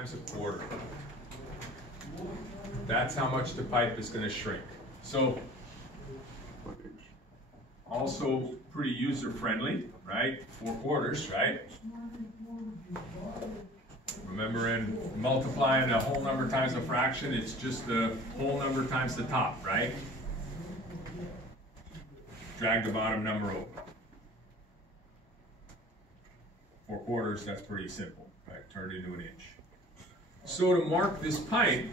times a quarter. That's how much the pipe is going to shrink. So, also pretty user-friendly, right? 4/4, right? Remember, in multiplying a whole number times a fraction, it's just the whole number times the top, right? Drag the bottom number over. 4/4, that's pretty simple, right? Turn it into an inch. So to mark this pipe,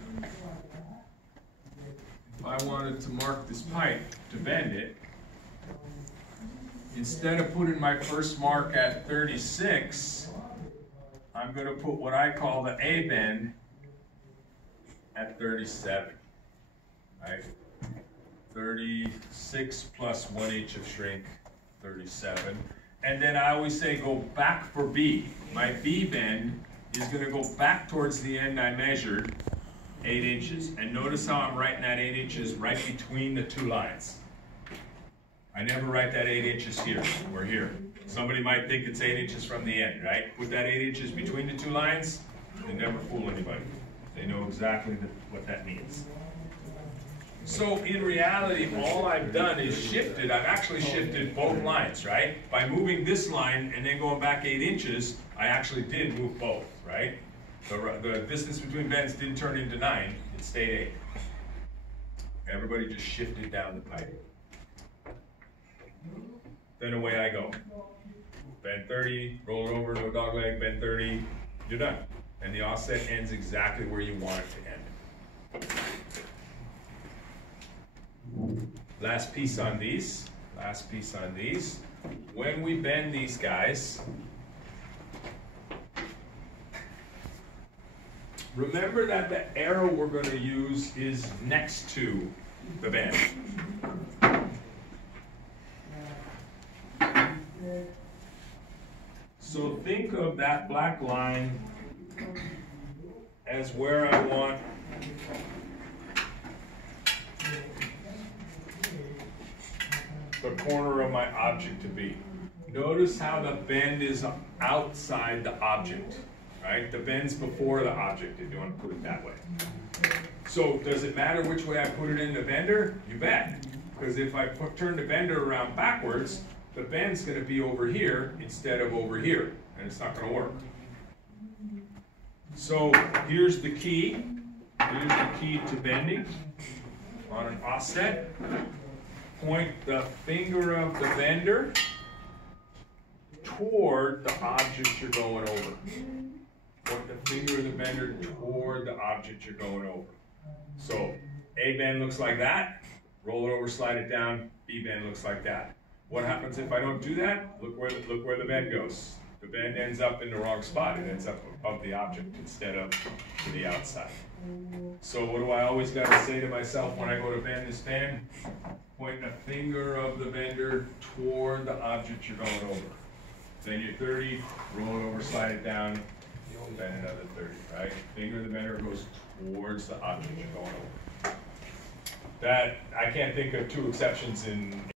if I wanted to mark this pipe to bend it, instead of putting my first mark at 36, I'm going to put what I call the A bend at 37, right? 36 plus 1 inch of shrink, 37. And then I always say go back for B. My B bend is going to go back towards the end I measured, 8 inches. And notice how I'm writing that 8 inches right between the two lines. I never write that 8 inches here or here. Somebody might think it's 8 inches from the end, right? Put that 8 inches between the two lines, they never fool anybody. They know exactly what that means. So in reality, all I've done is shifted. I've actually shifted both lines, right? By moving this line and then going back 8 inches, I actually did move both, right? The distance between bends didn't turn into 9, it stayed 8. Everybody just shifted down the pipe. Then away I go. Bend 30, roll it over, no dog leg, bend 30, you're done. And the offset ends exactly where you want it to end. Last piece on these. When we bend these guys, remember that the arrow we're going to use is next to the bend. So think of that black line as where I want the corner of my object to be. Notice how the bend is outside the object, right? The bend's before the object, if you want to put it that way. So does it matter which way I put it in the bender? You bet. Because if I turn the bender around backwards, the bend's going to be over here instead of over here, and it's not going to work. So here's the key. Here's the key to bending on an offset. Point the finger of the bender toward the object you're going over. Point the finger of the bender toward the object you're going over. So A bend looks like that. Roll it over, slide it down. B bend looks like that. What happens if I don't do that? Look where the bend goes. The bend ends up in the wrong spot. It ends up above the object instead of to the outside. So what do I always got to say to myself when I go to bend this bend? Point the finger of the bender toward the object you're going over. Then you're 30, roll it over, slide it down, bend another 30, right? Finger of the bender goes towards the object you're going over. That, I can't think of two exceptions in